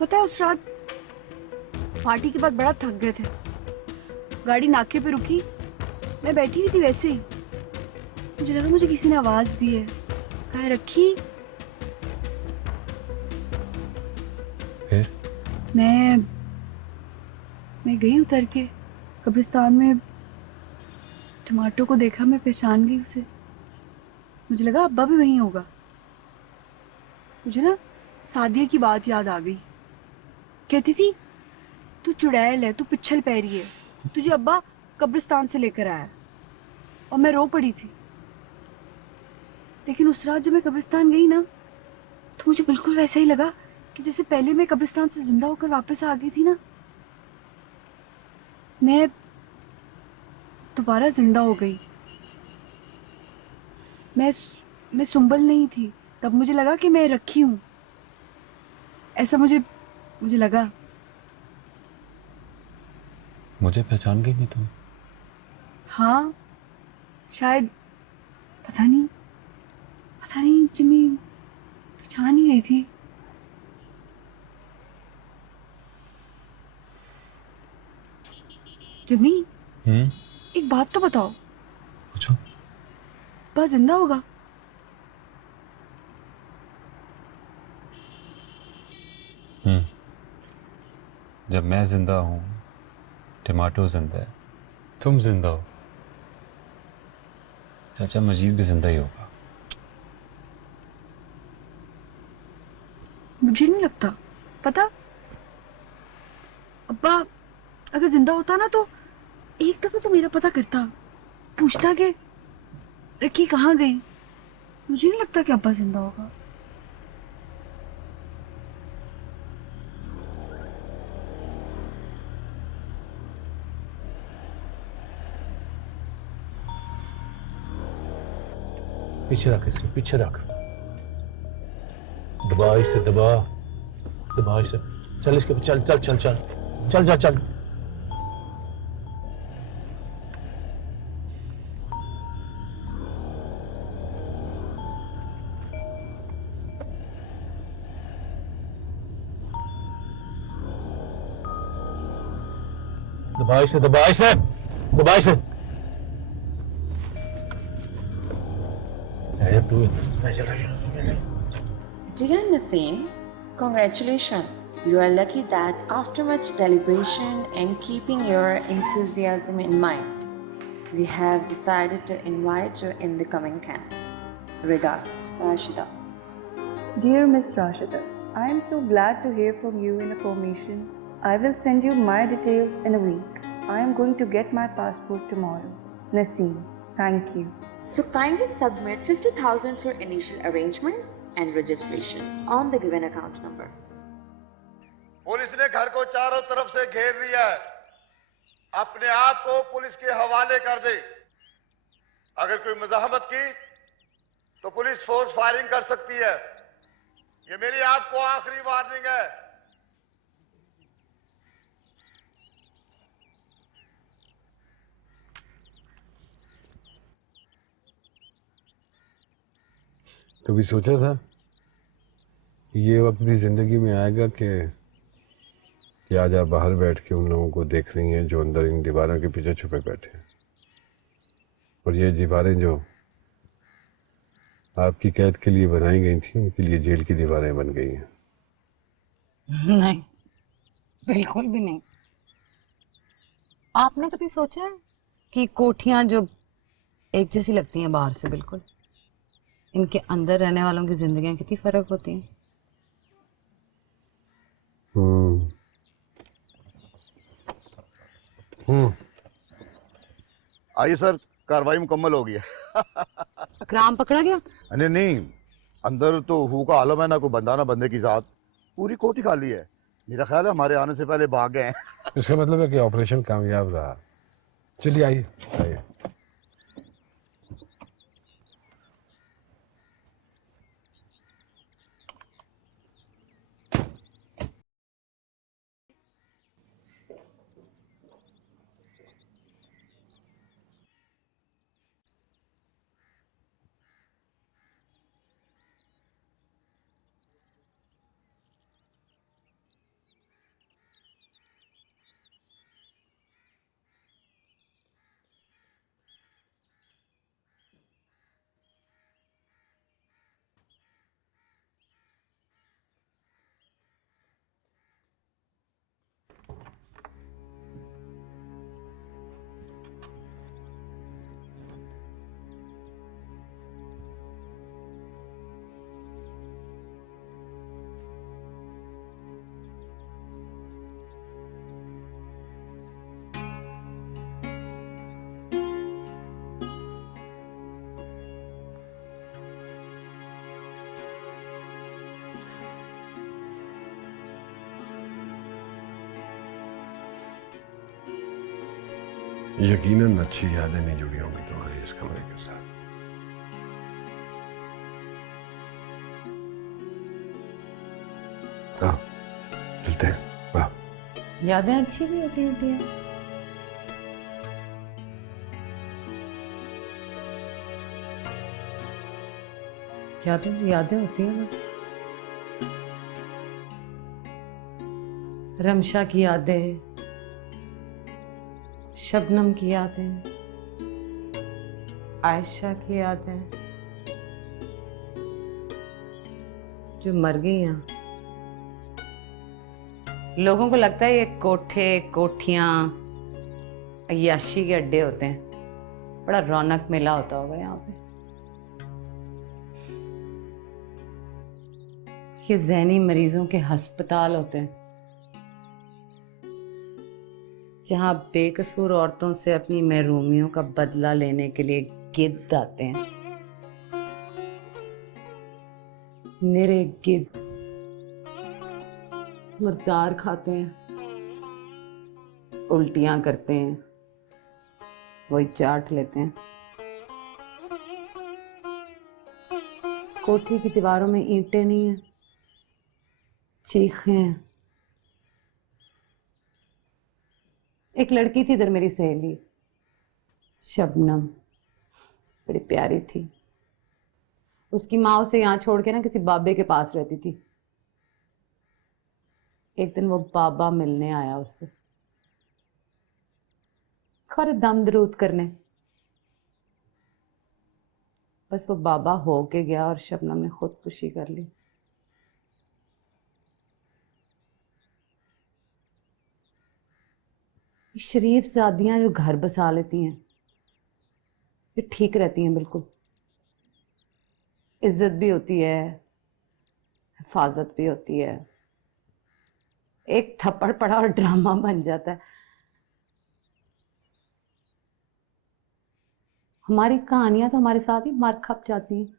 पता है उस रात पार्टी के बाद बड़ा थक गए थे। गाड़ी नाके पे रुकी, मैं बैठी हुई थी वैसे ही, मुझे लगा मुझे किसी ने आवाज दी है। कहाँ रखी? फिर मैं गई उतर के कब्रिस्तान में। टमाटो को देखा, मैं पहचान गई उसे। मुझे लगा अब्बा भी वहीं होगा। मुझे ना सादिया की बात याद आ गई। कहती थी तू चुड़ैल है, तू पिच्छल पैरी है, तुझे अब्बा कब्रिस्तान से लेकर आया। और मैं रो पड़ी थी। लेकिन उस रात जब मैं कब्रिस्तान गई ना, तो मुझे बिल्कुल वैसा ही लगा कि जैसे पहले मैं कब्रिस्तान से जिंदा होकर वापस आ गई थी ना। मैं दोबारा जिंदा हो गई। मैं मैं सुंबल नहीं थी। तब मुझे लगा कि मैं रखी हूं। ऐसा मुझे मुझे लगा। मुझे पहचान गई नहीं तुम? हाँ, शायद। पता नहीं, जिम्मी पहचान ही गई थी। जिम्मी, हम्म। एक बात तो बताओ, पूछो। अब्बा जिंदा होगा? हम्म। जब मैं जिंदा हूं, टमाटो जिंदा है, तुम जिंदा हो, चाचा मजीद भी जिंदा ही होगा। मुझे नहीं लगता। पता, अब्बा अगर जिंदा होता ना तो एक दफा तो मेरा पता करता, पूछता कि रखी कहाँ गई। मुझे नहीं लगता कि अब्बा जिंदा होगा। पीछे रख, इसके पीछे रख। दबा इसे, दबा दबा इसे। चल इसके, चल चल चल चल चल जा चल। दबा इसे, दबा इसे, दबा इसे। तू Dear Naseem, congratulations. You are lucky that after much deliberation and keeping your enthusiasm in mind, we have decided to invite you in the coming camp. Regards, Rashida. Dear Miss Rashida, I am so glad to hear from you in a formation. I will send you my details in a week. I am going to get my passport tomorrow. Naseem, thank you. So kindly submit 50,000 for initial arrangements and registration on the given account number. Police ने घर को चारों तरफ से घेर लिया है। अपने आप को पुलिस के हवाले कर दे। अगर कोई मज़ाहमत की तो पुलिस फोर्स फायरिंग कर सकती है। ये मेरी आपको आखिरी वार्निंग है। कभी सोचा था कि ये वक्त भी जिंदगी में आएगा कि आज आप बाहर बैठ के उन लोगों को देख रही हैं जो अंदर इन दीवारों के पीछे छुपे बैठे हैं, और ये दीवारें जो आपकी कैद के लिए बनाई गई थी उनके लिए जेल की दीवारें बन गई हैं। नहीं, बिल्कुल भी नहीं। आपने कभी सोचा है कि कोठियां जो एक जैसी लगती हैं बाहर से, बिल्कुल इनके अंदर रहने वालों की जिंदगियां कितनी फर्क होती हैं? आइए सर, कार्रवाई मुकम्मल हो गई है। क्राम पकड़ा गया? नहीं नहीं, अंदर तो हु का आलम है, ना कोई बंदा ना बंदे की जात। पूरी कोठी खाली है। मेरा ख्याल है हमारे आने से पहले भाग गए हैं। इसका मतलब है कि ऑपरेशन कामयाब रहा। चलिए आइए आइए। यकीनन अच्छी यादें नहीं जुड़ी होंगी तुम्हारी इस कमरे के साथ। आओ चलते हैं। आओ। यादें अच्छी भी होती हैं। यादें यादें होती हैं बस। रमशा की यादें, शबनम की यादें, आयशा की यादें जो मर गई हैं। लोगों को लगता है ये कोठे कोठियां अय्याशी के अड्डे होते हैं, बड़ा रौनक मेला होता होगा यहाँ पे। ये ज़हनी मरीजों के अस्पताल होते हैं जहाँ बेकसूर औरतों से अपनी महरूमियों का बदला लेने के लिए गिद्ध आते हैं। निरे गिद्ध मुर्दार खाते हैं, उल्टियां करते हैं, वही चाट लेते हैं। इस कोठी की दीवारों में ईंटें नहीं हैं, चीखें हैं। एक लड़की थी इधर, मेरी सहेली शबनम, बड़ी प्यारी थी। उसकी माँ उसे यहाँ छोड़ के ना किसी बाबे के पास रहती थी। एक दिन वो बाबा मिलने आया उससे, खौरे दम दरूद करने। बस वो बाबा हो के गया और शबनम ने खुदकुशी कर ली। शरीफ जादियां जो घर बसा लेती हैं ये ठीक रहती हैं बिल्कुल। इज्जत भी होती है, हिफाजत भी होती है। एक थप्पड़ पड़ा और ड्रामा बन जाता है। हमारी कहानियां तो हमारे साथ ही मार खप जाती हैं।